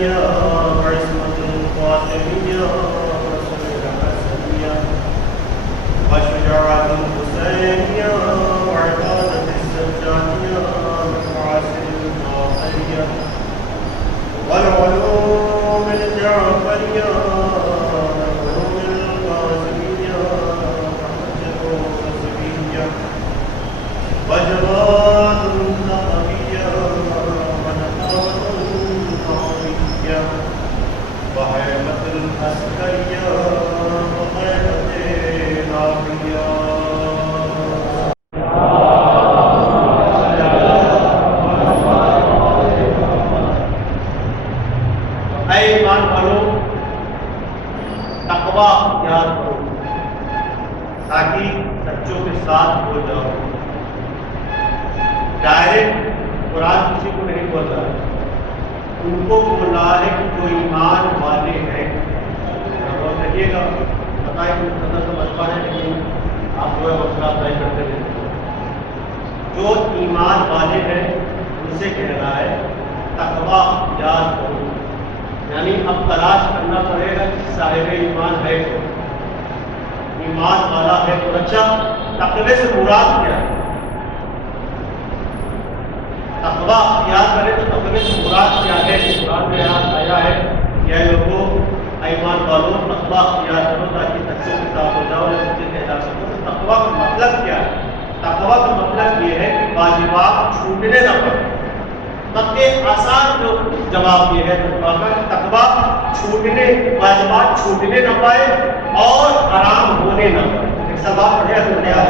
العليا وعصمة الفاطمية ورسول الحسنية وشجاعة الحسينية وعبادة السجانية ومعاصر الناصرية والعلوم الجعفرية والعلوم القاسمية وحجة القاسمية وجماعة النقبية ونقابة النقبية وهيبة العسكرية وهيبة العافية. اے ایمان والو، تقویٰ یاد کرو تاکہ سچوں کے ساتھ ہو جاؤ. ڈائریکٹ قرآن کسی کو نہیں بول رہا، ان کو بولا ہے کہ جو ایمان والے ہیں. اور دیکھیے گا بتائیں کہ مقدس سمجھ پا رہے ہیں، لیکن آپ جو ہے حوصلہ افزائی کرتے رہتے ہیں. جو ایمان والے ہیں ان سے کہہ رہا ہے تقویٰ یاد کرو. یعنی اب تلاش کرنا پڑے گا کہ صاحب ایمان ہے تو ایمان والا ہے تو. اچھا تقوی سے مراد کیا ہے؟ تقویٰ یاد کرے تو تقوی سے مراد کیا ہے؟ قرآن میں یاد آیا ہے کہ اے لوگوں ایمان والوں تقویٰ یاد کرو تاکہ سچوں کے ساتھ ہو جاؤ یا سچے کہلا سکو. تو تقویٰ کا مطلب کیا ہے؟ تقویٰ کا مطلب یہ ہے کہ واجبات چھوٹنے نہ پڑے. سب سے آسان جو جواب یہ ہے تقویٰ کا، تقویٰ چھوٹنے، واجبات چھوٹنے نہ پائے اور حرام ہونے نہ پائے. ایک سوال پڑھے سنیا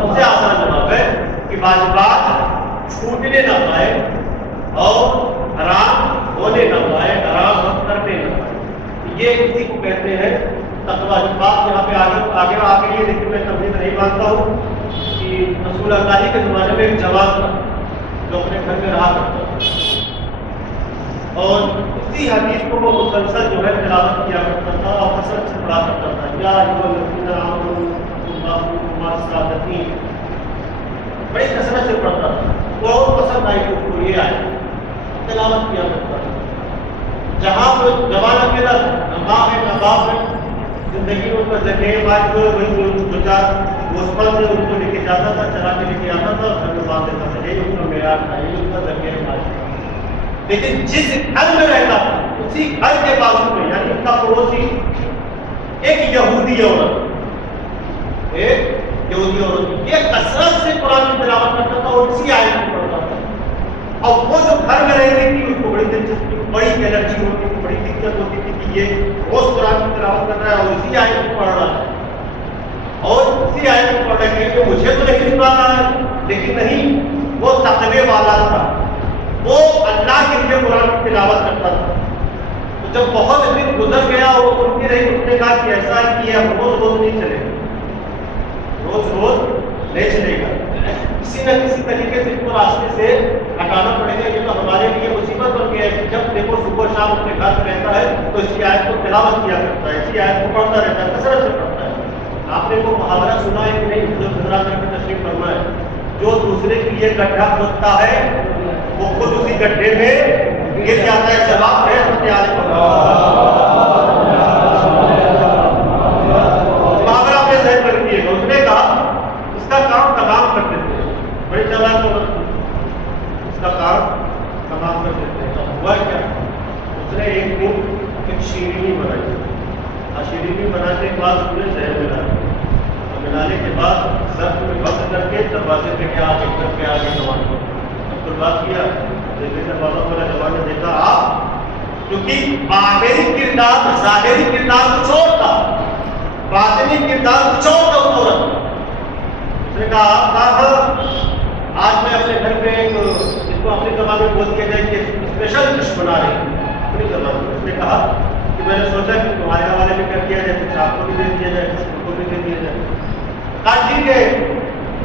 سب سے آسان جواب ہے کہ واجبات چھوٹنے نہ پائے اور حرام ہونے نہ پائے، حرام کرنے نہ پائے. یہ کسی کو کہتے ہیں تقویٰ. بات یہاں پہ آگے آ کے لیے لیکن میں تمہیں نہیں مانتا ہوں کہ رسول اللہ کے زمانے میں ایک جوان تھا جو اپنے گھر میں رہا کرتا تھا اور اسی حدیث کو وہ مسلسل جو ہے تلاوت کیا کرتا تھا اور حسرت سے پڑھا کرتا تھا. یا الذین آمنوا اللہ مع الصادقین بڑی کثرت سے پڑھتا تھا. بہت پسند آئی اس کو یہ آئے، تلاوت کیا کرتا تھا. جہاں وہ جوان اکیلا تھا، نہ ماں ہے نہ باپ ہے، زندگی میں ان کا ذریعہ بات جو ہے وہی دو چار گوسپل سے ان کو لے کے جاتا تھا، چلا کے لے کے آتا تھا اور گھر میں باندھ دیتا تھا. یہی ان کا معیار تھا، یہی ان کا ذریعہ بات تھا. لیکن جس گھر میں رہتا تھا اسی گھر کے بازو میں یعنی ان کا پڑوسی ایک یہودی عورت، ایک یہودی عورت یہ کثرت سے قرآن کی تلاوت کرتا تھا اور اسی آیت کو پڑھتا تھا. اور وہ جو گھر میں رہتی تھی اس کو بڑی دلچسپی، بڑی الرجی ہوتی تھی، بڑی دقت ہوتی تھی کہ یہ روز قرآن کی تلاوت کر رہا ہے اور اسی آیت کو پڑھ رہا ہے اور اسی آیت کو پڑھ رہا ہے کہ مجھے تو نہیں سنا رہا ہے. لیکن نہیں، وہ تقوی والا تھا، وہ اللہ کے لیے قرآن کی تلاوت کرتا تھا. تو جب بہت دن گزر گیا وہ سنتی رہی، اس نے کہا کہ ایسا ہے کہ اب روز روز نہیں چلے گا، روز روز نہیں چلے گا. کسی نہ کسی طریقے سے اس کو راستے سے ہٹانا پڑے گا. یہ تو ہمارے لیے مصیبت بن گیا ہے کہ جب دیکھو صبح شام اپنے گھر میں رہتا ہے تو اس کی آیت کو تلاوت کیا کرتا ہے، اسی آیت کو پڑھتا رہتا ہے، کثرت سے پڑھتا ہے. آپ نے وہ محاورہ سنا ہے کہ نہیں؟ حضرات میں تشریف فرما ہے، جو دوسرے کے لیے گڈھا کھودتا ہے وہ خود اسی گڈھے میں گر جاتا ہے. جواب ہے محاورہ اپنے ذہن میں رکھیے گا. اس نے کہا اس کا کام تمام کر دیتے ہیں، بڑی چالاک عورت، اس کا کام تمام کر دیتے ہیں. ہوا کیا؟ اس نے ایک دن ایک شیرینی بنائی اور شیرینی بنانے کے بعد اس نے زہر ملایا اور ملانے کے بعد ضرب میں بند کر کے دروازے پہ کے آگے کر کے آگے جوان کو بات کیا. جیسے دروازہ والا جوان نے دیکھا آپ، کیونکہ باطنی کردار ظاہری کردار کچھ اور تھا، باطنی کردار کچھ اور تھا. اس نے کہا آپ آج میں اپنے گھر پہ ایک جس کو اپنی زبان میں بول کیا جائے کہ اسپیشل ڈش بنا رہی ہوں اپنی زبان میں. اس نے کہا کہ میں نے سوچا کہ تمہارے حوالے میں کر دیا جائے، کچھ آپ کو بھی دے دیا جائے، کچھ کو بھی دے دیا جائے. کہا ٹھیک ہے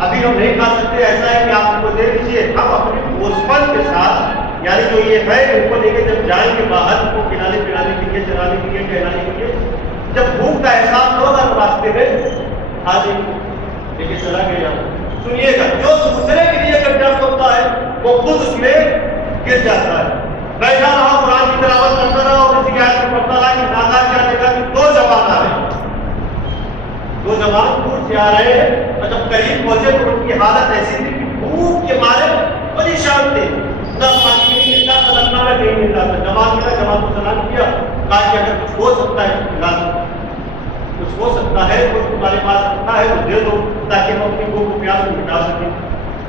ابھی ہم نہیں کھا سکتے، ایسا ہے کہ آپ کو دے دیجیے. ہم اپنے گوسپل کے ساتھ یعنی جو یہ ہے ان کو لے کے جب جائیں گے باہر کو کھلانے پلانے کے لیے، چلانے کے لیے، کہلانے کے لیے، جب بھوک کا احساس ہوگا تو راستے میں آج لے کے چلا گیا. سنیے گا، جو دوسرے کے لیے اگر ڈر ہوتا ہے وہ خود اس میں گر جاتا ہے. بیٹھا رہا قرآن کی تلاوت کرتا رہا اور کسی آیت کو پڑھتا رہا کہ نادا کیا دیکھا کہ دو جوان آ رہے ہیں، دو جوان دور سے آ رہے ہیں، اور جب قریب پہنچے تو ان کی حالت ایسی تھی کہ بھوک کے مارے پریشان تھے، نہ پانی نہیں ملتا تھا، لگنا میں نہیں ملتا تھا. جوان ملا، جوان کو سلام کیا، کہا کہ اگر کچھ ہو سکتا ہے تو کھلا دو، کچھ ہو سکتا ہے کچھ تمہارے پاس رکھتا ہے تو دے دو تاکہ ہم اپنی بھوک کو پیاس کو مٹا سکیں.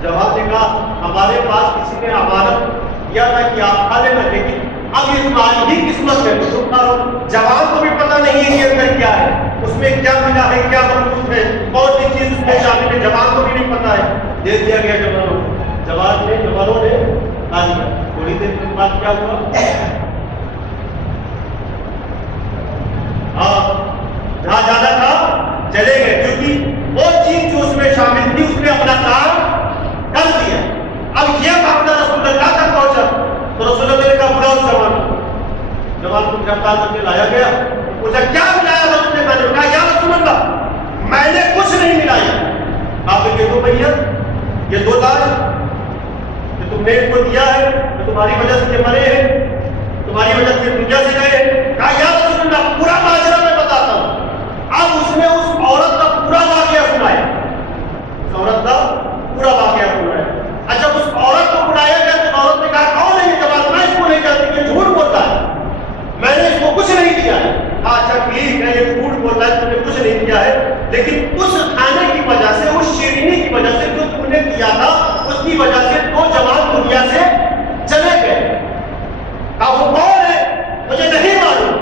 جواب نے کہا ہمارے پاس کسی نے امانت دیا تھا کہ آپ کھا لینا، لیکن اب یہ تمہاری ہی قسمت ہے تو تم کھا لو. جوان کو بھی پتہ نہیں ہے کہ اندر کیا ہے، اس میں کیا ملا ہے، کیا موجود ہے، کون سی چیز اس میں شامل ہے، جوان کو بھی نہیں پتہ ہے. دے دیا گیا جوانوں کو. جوانوں نے کھا لیا. تھوڑی دیر کے بعد کیا ہوا، جہاں جانا تھا چلے گئے، کیونکہ وہ چیز جو اس میں شامل تھی اس نے اپنا کام کر دیا. اب یہ معاملہ رسول اللہ تک پہنچا تو رسول اللہ نے کہا بلاؤ جوان کو گرفتار کر کے لایا گیا. پوچھا کیا ملایا رسول اللہ نے؟ کہا یا رسول اللہ میں نے کچھ نہیں ملایا. آپ نے یہ دو میت، یہ دو دار کہ تم نے ان کو دیا ہے کہ تمہاری وجہ سے یہ مرے ہیں، تمہاری وجہ سے دنیا سے گئے ہیں. کہا یا رسول اللہ پورا ماجرا میں بتاتا ہوں. اب اس نے اس عورت کا پورا واقعہ سنایا، اس عورت کا پورا واقعہ سنایا. اچھا اس عورت کو بلایا گیا تو عورت نے کہا کون ہے یہ جوان؟ میں اس کو نہیں جانتی، یہ جھوٹ بولتا ہے، میں نے اس کو کچھ نہیں دیا ہے. اچھا ٹھیک ہے یہ جھوٹ بولتا ہے، تم نے کچھ نہیں دیا ہے، لیکن اس کھانے کی وجہ سے، اس شیرینی کی وجہ سے جو تم نے دیا تھا اس کی وجہ سے دو جوان دنیا سے چلے گئے. کہا وہ کون ہے؟ مجھے نہیں معلوم.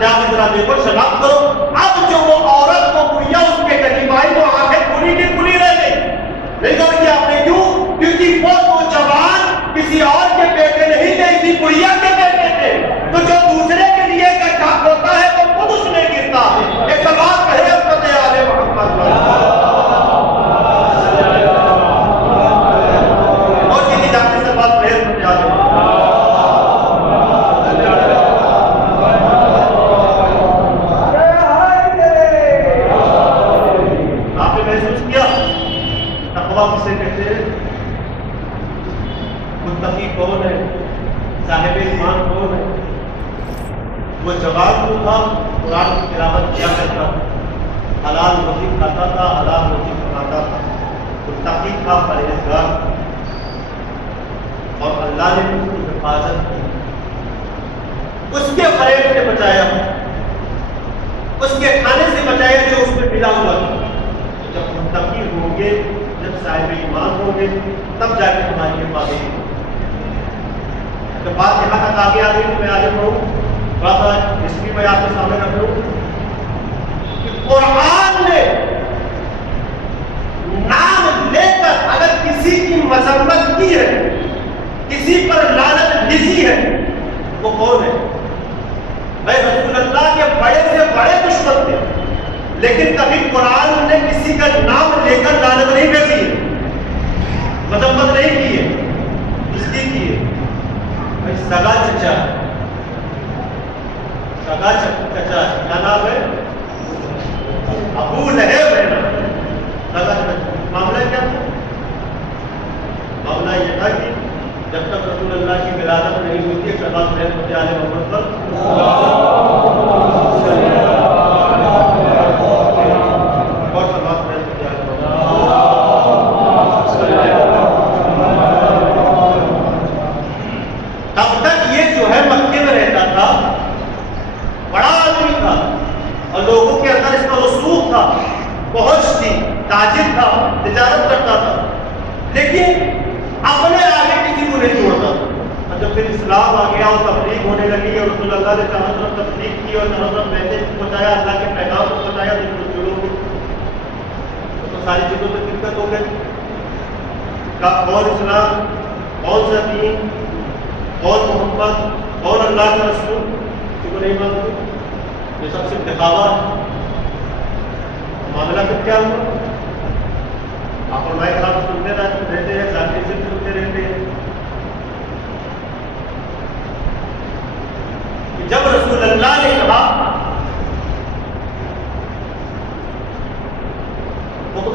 جا کے ذرا دیکھو، شناخت کرو. اب جو وہ عورت کو گڑیا اس کے قریب آئی وہ آنکھیں کھلی کی کھلی رہ گئی. نہیں کہا کہ آپ نے کیوں؟ کیونکہ وہ دو جوان کسی اور کے بیٹے نہیں تھے، اسی گڑیا کے بیٹے تھے. تو جو دوسرے کے لیے اکٹھا ہوتا ہے وہ خود اس میں گرتا ہے. ایک بات کہے حضرت آل محمد اور کسی ڈاکٹر سے بات کہے حضرت آل محمد. کسے کہتے ہیں؟ متقی کون ہے؟ صاحب ایمان کون ہے؟ وہ جوان جو تھا قرآن کی تلاوت کیا کرتا تھا، حلال روزی کھاتا تھا، حلال روزی کماتا تھا، متقی تھا، پرہیزگار، اور اللہ نے اس کی حفاظت کی، اس کے فریب سے بچایا، اس کے کھانے سے بچایا جو اس میں ملا ہوا تھا. جب متقی ہوں گے، جب صاحب ایمان ہوں گے، تب جا کے ہماری حفاظت ہوگی. جب بات یہاں تک آگے آ گئی تو میں آگے بڑھوں، تھوڑا سا ہسٹری میں آپ کے سامنے رکھ لوں کہ قرآن نے نام لے کر اگر کسی کی مذمت کی ہے، کسی پر لعنت بھیجی ہے، وہ کون ہے؟ میں رسول اللہ کے بڑے سے بڑے دشمن تھے، لیکن کبھی قرآن نے کسی کا نام لے کر لعنت نہیں بھیجی ہے، مذمت نہیں کی ہے. اس کی ہے سگا چچا، سگا چچا کیا نام ہے؟ ابو لہب ہے نا. سگا چچا معاملہ کیا تھا؟ معاملہ یہ تھا کہ جب تک رسول اللہ کی ولادت نہیں ہوئی تھی شہباز رحمۃ علیہ محمد پر تب تک یہ جو ہے مکے میں رہتا تھا، بڑا آدمی تھا اور لوگوں کے اندر اس کا رسوخ تھا، پہنچ تھی، تاجر تھا، تجارت کرتا تھا، لیکن اپنے آگے کسی کو نہیں چھوڑتا. اور جب پھر اسلام آ گیا اور تبلیغ ہونے لگی اور رسول اللہ نے چاروں طرف تبلیغ کی اور چاروں طرف میسیج پہنچایا، اللہ کے پیغام کو پہنچایا دوسروں کو، تو ساری چیزوں میں دقت ہو گئی. کون اسلام، کون سا دین، کون محمد، کون اللہ کا رسول، کسی کو نہیں مانتے. یہ سب سے دکھاوا. معاملہ پھر کیا ہوا؟ آپ اور میں خلاف سنتے رہتے ہیں، ذاتی سے سنتے رہتے ہیں کہ جب رسول اللہ نے کہا حکم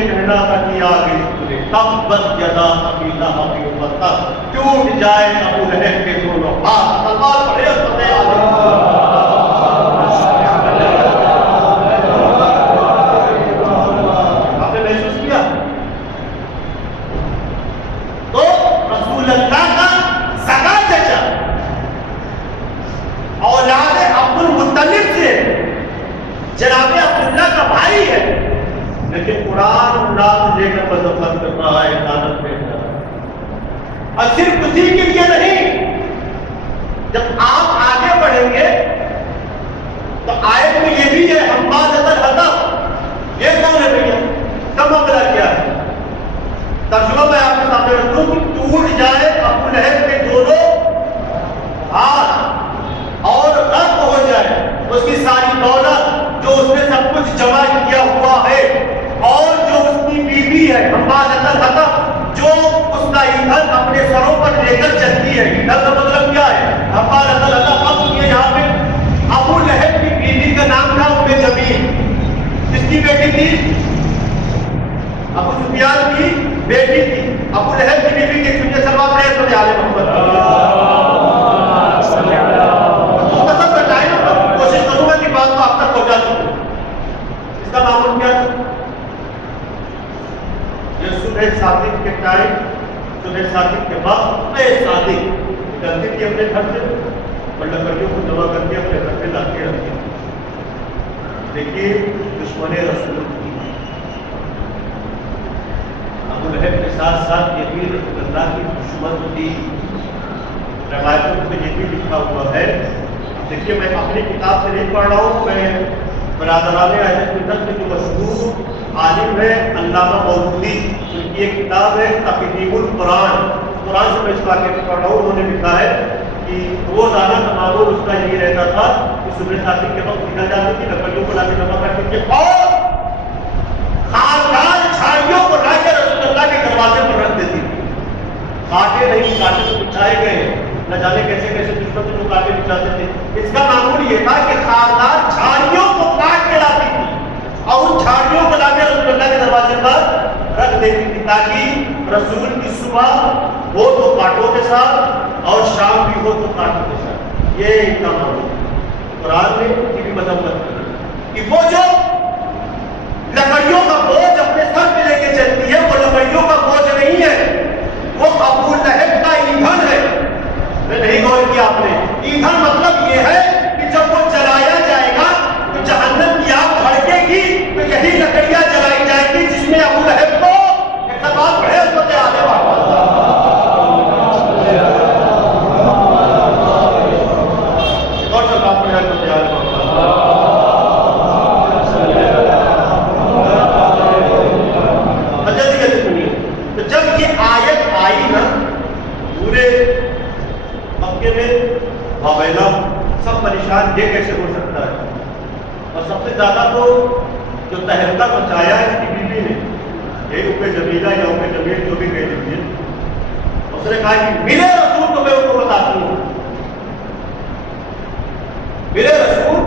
یہ کہنا تھا کہ آگے سنے تبت یدا ابی لہب وتب، ٹوٹ جائے ابو لہب کے دونوں ہاتھ. تلوار پڑھے اور فتح آپ نے محسوس کیا تو رسول اللہ کا سگا چچا اولاد عبد المطلب سے جناب عبداللہ کا بھائی ہے، لیکن قرآن اللہ لے کر مذمت کر رہا ہے، لعنت بھیج رہا ہے. اور صرف اسی کے لیے نہیں، جب آپ آگے بڑھیں گے تو آیت میں یہ بھی ہے حمالۃ الحطب. یہ کون ہے بھیا؟ اس کا معاملہ کیا ہے؟ ترجمہ میں آپ کے سامنے رکھوں کہ ٹوٹ جائے ابو لہب کے دونوں ہاتھ اور غرق ہو جائے اس کی ساری دولت جو اس نے سب کچھ جمع کیا ہوا ہے، اور جو اس کی بیوی ہے حمالۃ الحطب جو اس کا ایندھن اپنے سروں پر لے کر چلتی ہے. ایندھن کا مطلب کیا ہے؟ حمالۃ الحطب. اب یہ یہاں پہ ابو لہب کی بیوی کا نام تھا ام جمیل. کس کی بیٹی تھی؟ ابو سفیان کی بیٹی تھی. ابو لہب کی بیوی کی سنت سلوات پڑھے تو آل محمد کوشش کروں گا کہ بات کو آپ تک پہنچا دوں. اس کا معمول کیا تھا؟ یہ صبح صادق کے ٹائم، صبح صادق کے بعد صادق نکلتی تھی اپنے گھر سے اور لکڑیوں کو جمع کر کے اپنے گھر پہ لا کے رکھتی. دیکھیے دشمن رسول کی ابو لہب کے ساتھ ساتھ یہ بھی رسول اللہ کی دشمن تھی. روایتوں میں یہ بھی لکھا ہوا ہے. دیکھیے میں اپنی کتاب سے نہیں پڑھ رہا ہوں، میں برادران اہل سنت کے جو مشہور عالم ہے علامہ مودودی، ان کی ایک کتاب ہے تقدیم القرآن، قرآن سے میں اس واقعے کو پڑھ رہا ہوں. انہوں نے لکھا ہے کہ روزانہ تمام اس کا یہی رہتا تھا کہ صبح صادق کے وقت نکل جاتی تھی، لکڑیوں کو لا کے جمع کرتی تھی اور خاندان جھاڑیوں کو لا کے رسول اللہ کے دروازے پر رکھ دیتی. کاٹے نہیں، کاٹے تو بچھائے گئے، نہ جانے کیسے کیسے دشمن جو کاٹے بچھاتے تھے. اس کا معمول یہ تھا کہ خاندان جھاڑیوں کو کاٹ کے لاتی تھی اور ان جھاڑیوں کو لا کے رسول اللہ کے دروازے پر رکھ دیتی تھی تاکہ رسول کی صبح ہو تو کانٹوں کے ساتھ اور شام بھی ہو تو کانٹوں کے ساتھ. یہ ان کا معمول قرآن نے کی بھی مذمت کی کہ وہ جو لکڑیوں کا بوجھ اپنے سر پہ لے کے چلتی ہے، وہ لکڑیوں کا بوجھ نہیں ہے، وہ ابو لہب کا ایندھن ہے. میں نہیں غور کیا آپ نے. ایندھن مطلب یہ ہے کہ جب وہ جلایا جائے گا تو جہنم کی آگ بھڑکے گی تو یہی لکڑیاں جلائی جائے گی جس میں ابو لہب کو ایک بات بڑے عظمت آنے والا. اور سب آپ کو عظمت آنے والا. تو جب یہ آیت آئی نا پورے مکے میں واویلا سب پریشان، یہ کیسے ہو سکتا ہے. اور سب سے زیادہ تو جو تہلکہ مچایا اس کی بیوی نے، یہ ام جمیلہ یا ام جمیل جو بھی کہہ لیجیے، اس نے کہا کہ ملے رسول تو میں ان کو بتاتی ہوں، ملے رسول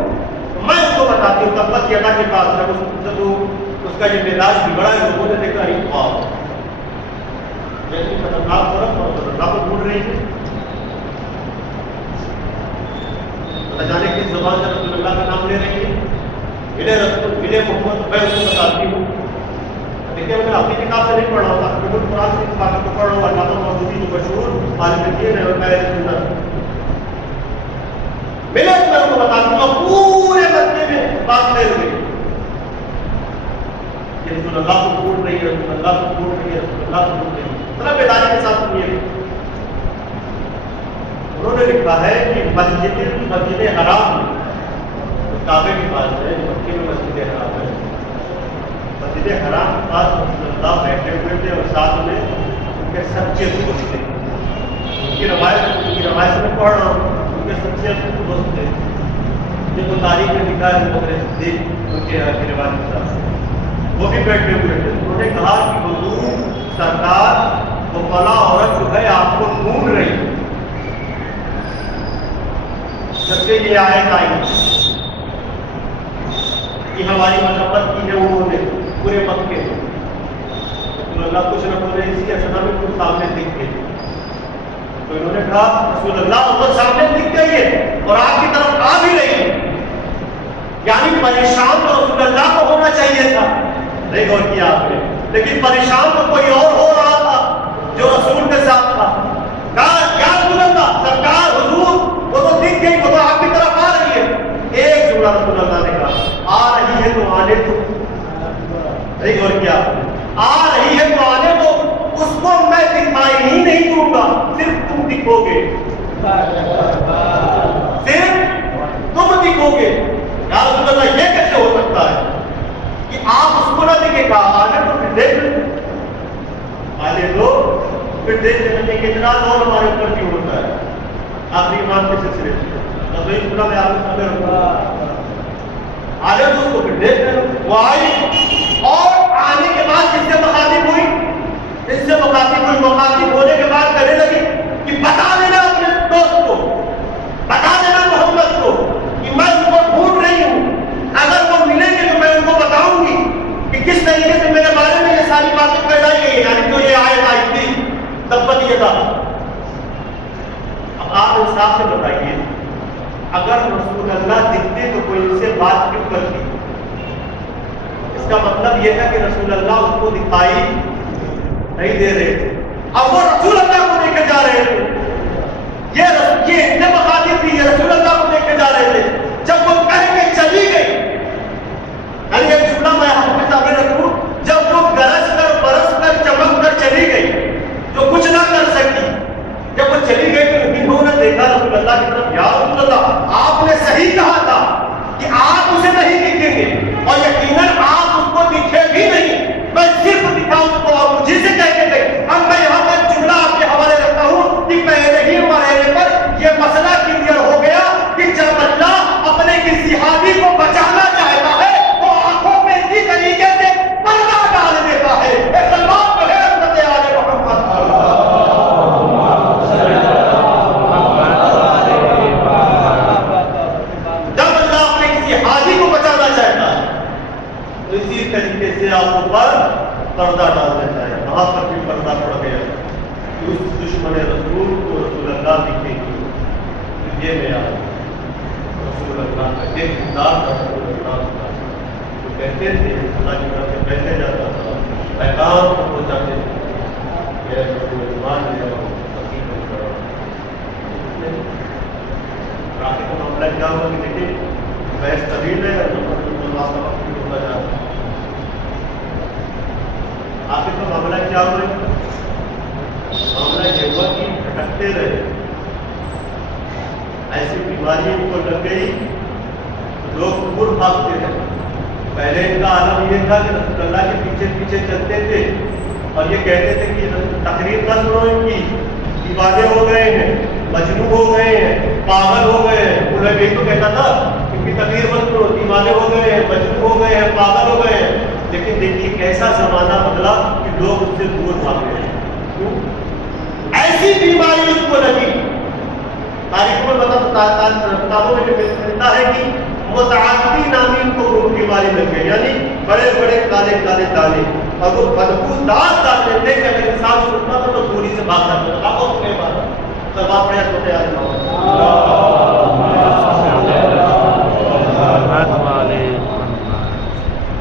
میں ان کو بتاتی ہوں. تب یہ اللہ کے پاس جب اس کا یہ مزاج بگڑا ہے لوگوں نے دیکھا ہی واہ جیسی خطرناک طرف اور خطرناک کو ڈھونڈ رہی ہے. پتہ جانے کس زبان سے رسول اللہ کا نام لے رہی ہے. ملے رسول ملے محمد میں اس کو بتاتی ہوں. دیکھیے میں اپنی کتاب سے نہیں پڑھ رہا ہوں، بالکل قرآن سے اس بات کو پڑھ رہا ہوں. علامہ مودودی جو مشہور عالم دین ہے اہل سنت، ملے میں ان کو بتاتی ہوں. پورے مکے میں بات پھیل گئی کہ رسول اللہ کو ڈھونڈ رہی ہے، رسول اللہ کو ڈھونڈ رہی ہے، رسول اللہ کو ڈھونڈ رہی ہے. طرح بیداری کے ساتھ سنیے. انہوں نے لکھا ہے کہ مسجد حرام کعبے کے پاس ہے، جو مکے میں مسجد حرام ہے، مسجد حرام کے پاس رسول اللہ بیٹھے ہوئے تھے اور ساتھ میں ان کے سچے دوست تھے. ان کی روایت میں پڑھ رہا ہوں، ان کے سچے دوست تھے جن کو تاریخ میں لکھا ہے بکر صدیق ان کے روایت کے ساتھ وہ بھی بیٹھے ہوئے تھے. انہوں نے کہا کہ حضور سرکار وہ فلاں عورت جو ہے آپ کو ڈھونڈ رہی ہے. جب سے یہ آیت آئی کہ ہماری مذمت کی ہے انہوں نے پورے مکے میں، اللہ کچھ نہ بولے اسی اسنا میں تم سامنے دکھ گئے. تو انہوں نے کہا رسول اللہ وہ سامنے دکھ گئی ہے اور آپ کی طرف آ بھی رہی ہے. یعنی پریشان تو رسول اللہ کو ہونا چاہیے تھا, نہیں غور کیا آپ نے, لیکن پریشان تو کوئی اور ہو رہا تھا جو رسول کے ساتھ تھا. کہا کیا رسول اللہ, سرکار حضور وہ تو دکھ گئی, وہ تو آپ کی طرف آ رہی ہے. ایک جملہ رسول اللہ نے کہا, آ رہی ہے تو آنے دو. نہیں غور کیا, آ رہی ہے تو آنے دو, اس کو میں دکھائی ہی نہیں دوں گا, صرف تم دکھو گے, صرف تم دکھو گے. یا رسول اللہ یہ کیسے ہو سکتا ہے کہ آپ اس کو نہ دکھے, کہا آنے تو پھر دیکھ لیں, آنے دو پھر دیکھ لیں کہ اتنا دور ہمارے اوپر کیوں ہوتا ہے. آخری ایمان کے سلسلے میں میں آپ کو رکھوں آنے دو اس کو پھر دیکھ لیں. وہ آئی اور آنے کے بعد اس سے مخاطب ہوئی, اس سے مخاطب ہوئی, مخاطب ہونے کے بعد کہنے لگی کہ بتا دینا اپنے دوست کو, بتا دینا محمد کو کہ میں ان کو ڈھونڈ رہی ہوں, اگر وہ ملیں گے تو میں ان کو بتاؤں گی کہ کس طریقے سے میرے بارے میں یہ ساری باتیں پھیلائی گئی ہیں, یعنی جو یہ آیت آئی تھی تبت یہ تھا. اب آپ انصاف سے بتائیے, اگر رسول اللہ دکھتے تو کوئی ان سے بات کیوں کرتی؟ اس کا مطلب یہ تھا کہ رسول اللہ اس کو دکھائی نہیں دے رہے تھے, اب وہ رسول اللہ کو لے کے جا رہے تھے. یہ ان سے مخاطب تھی, یہ رسول اللہ کو لے کے جا رہے تھے. جب وہ کہہ کے چلی گئی, یعنی ایک جملہ میں آپ کے سامنے رکھوں, جب وہ گرج کر برس کر چمک کر چلی گئی جو کچھ نہ کر سکی, جب وہ چلی گئی تو انہوں نے دیکھا رسول اللہ کی طرف, یا رسول اللہ آپ نے صحیح کہا تھا کہ آپ اسے نہیں دکھیں گے, اور یقیناً آپ اس کو دکھے بھی نہیں, میں صرف دکھا اس کو اور مجھے سے کہہ کے گئی. اب میں یہاں پر جملہ آپ کے حوالے رکھتا ہوں کہ پہلے ہی مرحلے پر یہ مسئلہ کلیئر ہو گیا کہ جب اللہ اپنے کسی ہادی کو بچانا چاہتا ہے وہ آنکھوں میں اسی طریقے سے پردہ ڈال دیتا ہے. ایک سلمان کو ہے حضرت آل محمد. جب اللہ اپنے کسی ہادی کو بچانا چاہتا ہے تو اسی طریقے سے آپ اوپر پردہ ڈال دیتا ہے. وہاں پر بھی پردہ پڑ گیا کہ اس دشمن رسول کو رسول اللہ دکھے گی. یہ میرا رسول اللہ کا ایک کردار تھا. رسول اللہ کا جو کہتے تھے اللہ کی طرف سے کہتے جاتا تھا, پیغام کو پہنچاتے تھے, میرا رسول ایمان ہے اور حقیق کرو. آخر کا معاملہ کیا ہوا کہ دیکھیں بحث طویل ہے اور اللہ کا وقت بھی ہوتا جا رہا ہے. آخر کا معاملہ کیا ہوا ہے؟ معاملہ یہ ہوا کہ بھٹکتے رہے, ایسی بیماری ان کو لگ گئی لوگ دور بھاگتے رہے. پہلے ان کا عالم یہ تھا کہ رسول اللہ کے پیچھے پیچھے چلتے تھے اور یہ کہتے تھے کہ تقریر نہ سنو ان کی, دیوانے ہو گئے ہیں, مجنون ہو گئے ہیں, پاگل ہو گئے ہیں. انہیں بھی تو کہتا تھا ان کی تقریر مت کرو, دیوانے ہو گئے ہیں, مجنون ہو گئے ہیں, پاگل ہو گئے ہیں. لیکن دیکھیے کیسا زمانہ بدلا کہ لوگ اس سے دور بھاگ رہے ہیں. ایسی بیماری اس کو لگی. تاریخ میں کتابوں میں ملتا ہے کہ متعدی نامی ان کو روح کی بیماری لگ گئی, یعنی بڑے بڑے کالے کالے دانے, اور وہ بدبودار دانے لے کے اگر انسان سنتا تھا تو دوری سے بھاگ جاتا تھا. آپ اپنے بات سب آپ پڑھے تو تیار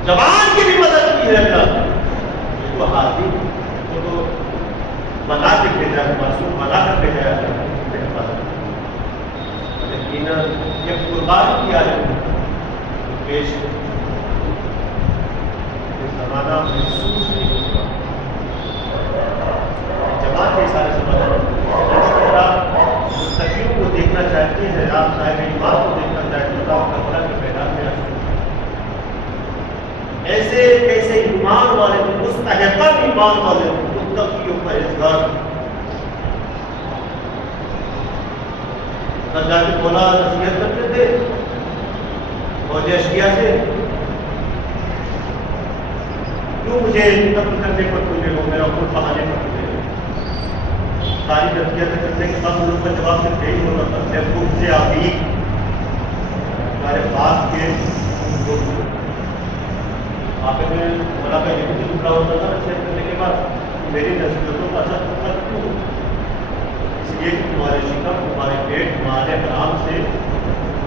زبان کی بھی مدد کی ہے اللہ. وہ ہاتھی تو بنا کے بھیجا ہے, معصوم بنا کر بھیجا ہے. لیکن یہ قربان کیا ہے پیش زمانہ محسوس نہیں ہوگا. جماعت کے سارے زمانہ مستقیم کو دیکھنا چاہتے ہیں, آپ صاحب ایمان کو دیکھنا چاہتے ہیں, آپ کربلا کے میدان میں رکھتے ہیں. ایسے کیسے ایمان والے مستحقاً ایمان والے متقیوں کا اظہار نہ کے بولا نصیحت کرتے تھے فوج اشکیا سے, کیوں مجھے قتل کرنے پر تجھے ہو, میرا خود بہانے پر تجھے ہو. ساری نصیحت کرنے کے بعد ان کا جواب صرف یہی ہوتا تھا, جب خود سے آپ ہی ہمارے باپ کے آپ نے مولا کا یہ بھی ٹکڑا ہوتا تھا نصیحت کرنے کے بعد میری نصیحتوں کا اثر تم پر کیوں؟ اس لیے کہ تمہارے شکم تمہارے پیٹ مال حرام سے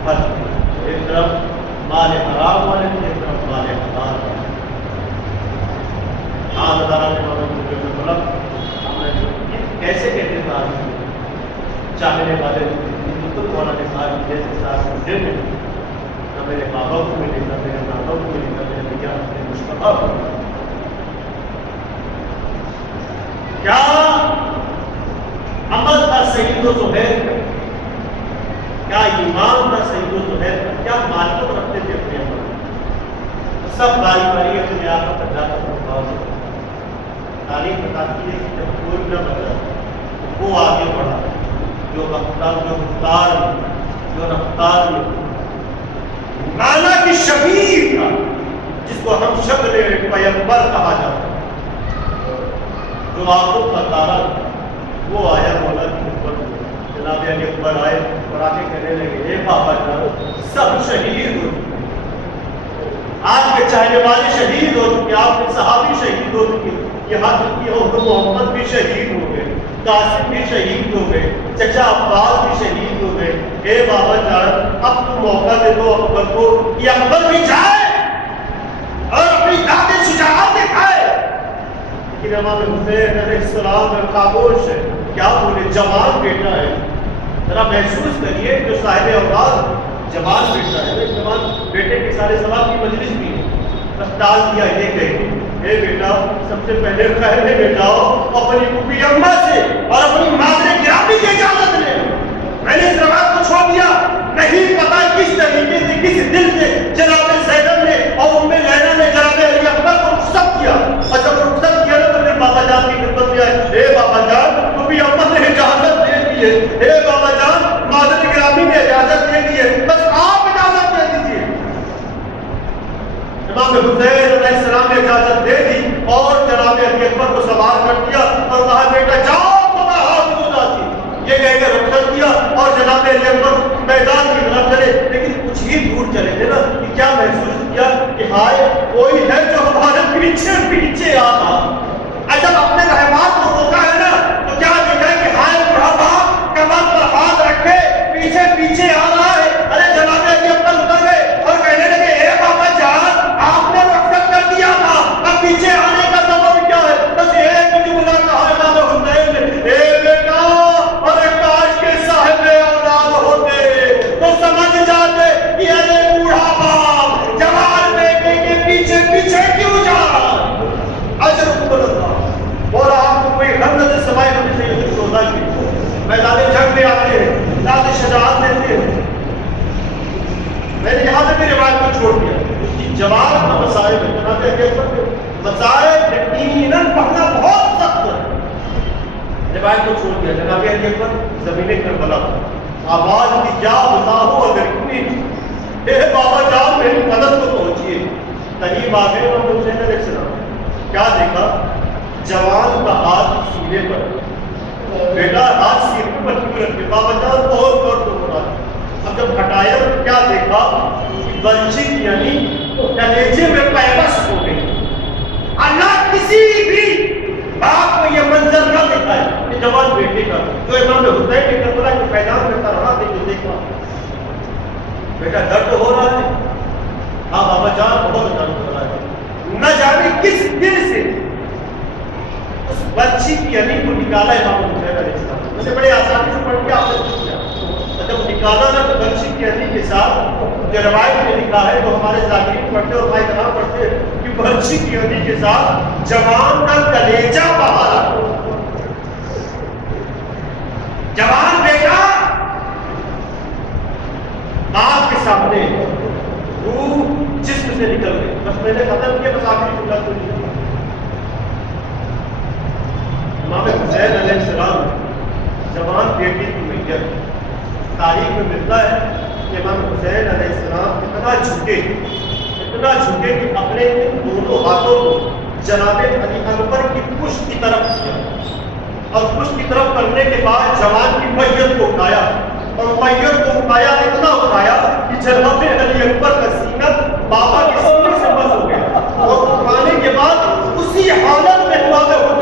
بھر چکے، ایک طرف مال حرام والے تھے، ایک طرف مال حلال والے۔ اللہ تعالیٰ نے مطلب کیسے کہتے تھے آدمی چاہنے والے بالکل مولانا صاحب جیسے صاحب مجھے ملے، نہ میرے بابا کو ملے، نہ میرے دادا کو ملے، نہ میرے بھیا اپنے مصطفیٰ کو ملے۔ کیا عمل تھا سید و زہیر کا، کیا ایمان تھا سید و زہیر کا، کیا معلوم رکھتے تھے اپنے عمل، سب باری باری اپنے آپ پر جاتا تھا۔ تعلیم بتاتی ہے کہ جب کوئی نہ بچا تو وہ آگے بڑھا، جو رفتار مانا کی شبیر تھا، جس کو ہم شکل پیغمبر کہا جاتا ہے، جو آنکھوں کا تارا وہ آیا مولا کی اوپر۔ جناب علی اکبر آئے اور آ کے کہنے لگے اے بابا جان سب شہید ہو چکے، آپ کے چاہنے والے شہید ہو چکے، آپ کے صحابی شہید ہو چکے، یہاں تک کہ محمد بھی شہید ہو گئے، قاسم بھی شہید ہو گئے، چچا عباس بھی شہید ہو گئے، اے بابا جان اب تو موقع دے دو اکبر کو کہ اکبر بھی جائے اور اپنی ذات شجاعت دکھائے۔ لیکن امام حسین علیہ السلام میں خاموش ہے، کیا بولے، جوان بیٹا ہے۔ ذرا محسوس کریے جو صاحب اولاد جوان بیٹا ہے، جوان بیٹے کے سارے ثواب کی مجلس بھی ہے، بس ڈال دیا یہ کہے اے بیٹا سب سے پہلے خیر میں بیٹا اپنی پھوپھی اماں سے اور اپنی مادر گرامی کی اجازت لے۔ میں نے اس روایت کو چھوڑ دیا، نہیں پتا کس طریقے سے کس دل سے جناب زینب نے اور ام لیلا نے جناب علی اکبر کو رخصت کیا، اور جب رخصت کیا تو پھر بابا جان کی خدمت میں آئے، اے بابا جان پھوپھی اماں نے اجازت دے دی ہے، اے بابا جان مادر گرامی نے اجازت دے دی ہے، بس آپ اجازت دے دیجیے۔ امام حسین علیہ السلام نے اجازت دے دی اور جناب علی اکبر کو سوار کر دیا اور کہا بیٹا جاؤ بابا ہاتھ دھو جاتی، یہ کہہ کر رخصت کیا اور جناب علی اکبر میدان کی طرف چلے۔ لیکن کچھ ہی دور چلے تھے نا کہ کیا محسوس کیا کہ ہائے کوئی ہے جو ہمارے پیچھے پیچھے آ رہا، جب اپنے رہبات کو روکا ہے نا تو کیا دیکھا ہے کہ ہائے بڑھاپا کمر پر ہاتھ رکھے پیچھے پیچھے آ رہا ہے۔ ارے جناب علی اکبر اتر گئے اور کہنے لگے اے بابا جان آپ نے رخصت کر دیا تھا، اب پیچھے آنے کا سبب کیا ہے؟ بس ایک جملہ کہا امام حسین نے، اے بیٹا ارے کاش کے صاحب اولاد ہوتے تو سمجھ جاتے کہ ارے بوڑھا باپ جوان بیٹے کے پیچھے پیچھے کیوں جا رہا۔ اجر اللہ اور آپ کو کوئی غلط سمائے ہونے سے یہ سودا کی میدان جنگ میں آتے ہیں، ذات شجاعت دیتے ہیں۔ میں نے یہاں سے بھی روایت کو چھوڑ دیا، اس کی جواب کا مسائل ہے، جناب علی اکبر کے مسائل یقیناً پڑھنا بہت سخت ہے۔ روایت کو چھوڑ دیا، جناب علی اکبر زمین کربلا آواز کی کیا بتاؤ اگر اتنی، اے بابا جان میری مدد کو پہنچیے۔ قریب آ گئے امام حسین علیہ السلام، کیا دیکھا جوان کا ہاتھ سینے پر، بیٹا ہاتھ سینے پر کیوں رکھے؟ بابا جان بہت درد ہو رہا ہے۔ اب جب ہٹایا تو کیا دیکھا بلچی یعنی کلیجے میں پیوست ہو گئی۔ اللہ کسی بھی باپ کو یہ منظر نہ دکھائے کہ جوان بیٹے کا جو امام حسین کے کربلا کے میدان میں رہا تھے، جو دیکھا بیٹا درد ہو رہا ہے۔ ہاں بابا جان بہت درد ہو رہا ہے۔ نہ جانے کس دل سے اس بچی کی علی کو نکالا امام حسین علیہ السلام، میں نے بڑے آسانی سے پڑھ کے آپ سے پوچھ لیا، جب نکالا نا تو بچی کی علی کے ساتھ جو روایت میں لکھا ہے تو ہمارے ذاکرین پڑھتے اور بھائی کہاں پڑھتے کہ بچی کی علی کے ساتھ جوان کا کلیجہ بہارا، جوان بیٹا باپ کے سامنے روح جسم سے نکل گئی۔ بس میں نے ختم کیا، بس آخری جملہ تو نہیں۔ امام حسین علیہ السلام جوان بیٹی کی میت، تاریخ میں ملتا ہے کہ امام حسین علیہ السلام اتنا جھکے کہ اپنے دونوں ہاتھوں کو جناب علی اکبر کی پشت کی طرف کیا اور پشت کی طرف کرنے کے بعد جوان کی میت کو اٹھایا اور میت کو اٹھایا، اتنا اٹھایا کہ جناب علی اکبر کا سینہ بابا کے سینے سے بس ہو گیا اور اٹھانے کے بعد اسی حالت میں ہوا میں وہ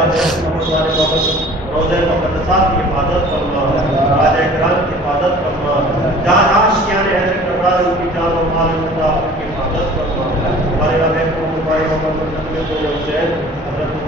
ہمارے روزے مقدسات کی حفاظت فرما، راجہ کرام کی حفاظت فرما، جہاں عاشقان حضرت کرار ان کی جان و مال کی حفاظت فرما، ہمارے محبوب ہمارے محمد حسین حضرت